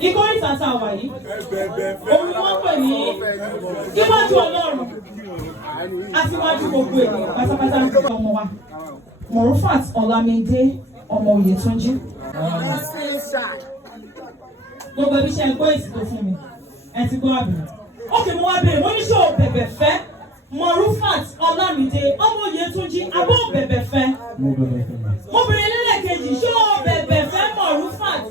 Ìkórè tàtà wà yìí, òun ni wọ́n pè ní níwájú Ọlọ́run àti wájú gbogbo ènìyàn pátápátá ń kọ́ ọmọ wa. Morufat Ọlámídé ọmọ Oyètúnjí. Gbogbo ibi iṣẹ́ gbọ́ èsì tó fún mi, ẹ ti gbọ́ àbí. Ókè mo wá bèrè, mo ní ṣé o bẹ̀bẹ̀ fẹ́ Morufat Ọlámídé ọmọ Oyètúnjí abó bẹ̀bẹ̀ fẹ́. Mo bèrè lẹ́lẹ́kejì, ṣé o bẹ̀bẹ̀ fẹ́ Morufat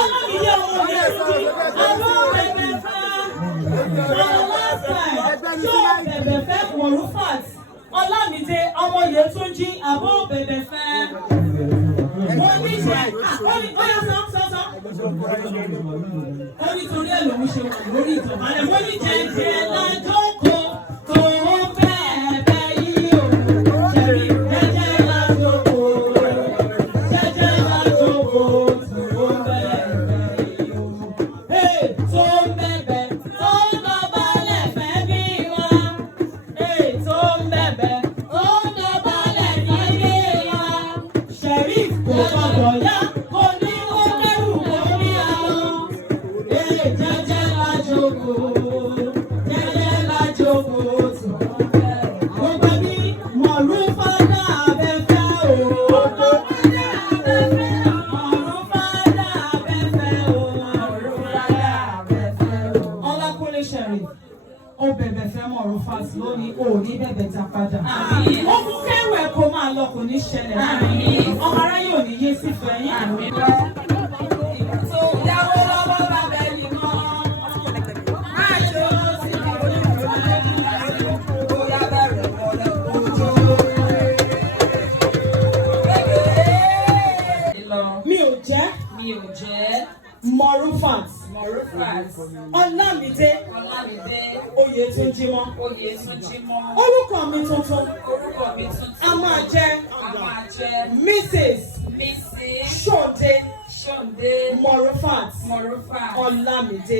Ọlámídé ọmọ Oyètúnjí abó bẹ̀bẹ̀ fẹ́. Last time, ṣé o bẹ̀bẹ̀ fẹ́ Morufat Ọlámídé ọmọ Oyètúnjí abó bẹ̀bẹ̀ fẹ́. Mo ní ṣe ọyọ sọ. Ó ní torí ẹ̀ lòún ṣe wà lórí ìjọba rẹ̀. Mo ní jẹjẹ lájókòó tó bẹ̀bẹ̀ yìí o. Sherif jẹjẹ lájókòó. Jẹjẹ lájókòó tó bẹ̀bẹ̀ yìí o. Tó ń bẹ̀bẹ̀ tó ń dọ̀bálẹ̀ fẹ́ bí wa. Tó ń bẹ̀bẹ̀ tó ń dọ̀bálẹ̀ fẹ́ bí ní ṣẹlẹ̀ láàrin ọmọ aráyé ò ní yé sí fẹ́ yín. Ìyàwó lọ́wọ́ bàbá ẹni mọ́. Máa jó sí bóyá bẹ̀rẹ̀ wọlé ojú. Mi ò jẹ́. Morufat. Ọlámídé. Oyètúnjímọ́. Orúkọ mi tuntun. A máa jẹ́ Mrs. Ṣòde. Morufat. Ọlámídé.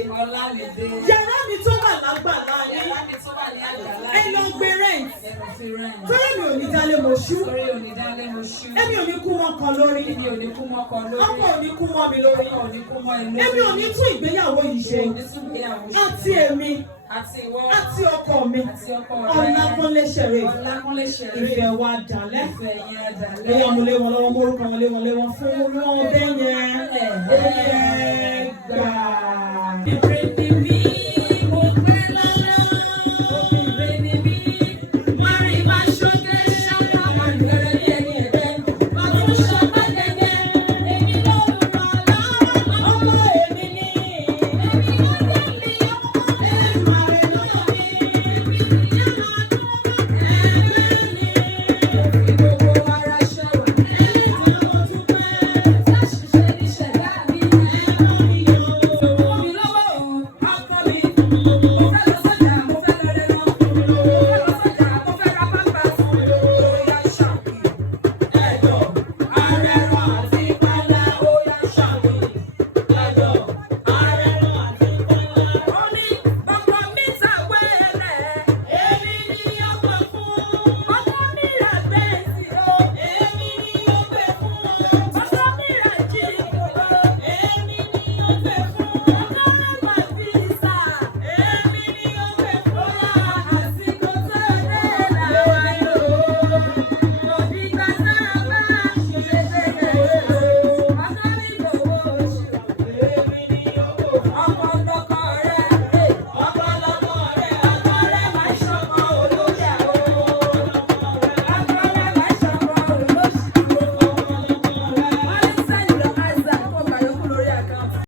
Yàrá mi tó wà lágbàlá yín. Ẹ lọ gbé rent. Torí mi ò ní dálé mọ̀ṣú. Èmi ò ní kú mọ́ kan lórí. Ọkọ ò ní kú mọ́ mi lórí. Èmi ò ní tún ìgbéyàwó yìí ṣe. Àti èmi. Àti ọkọ mi. Ọlákúnlé Sherif. Ìfẹ́ wa dálẹ̀. Bóyá mo lé wọn lọ́wọ́, mo rúkọ wọn lé wọn fún wọn bẹ́ẹ̀ yẹn.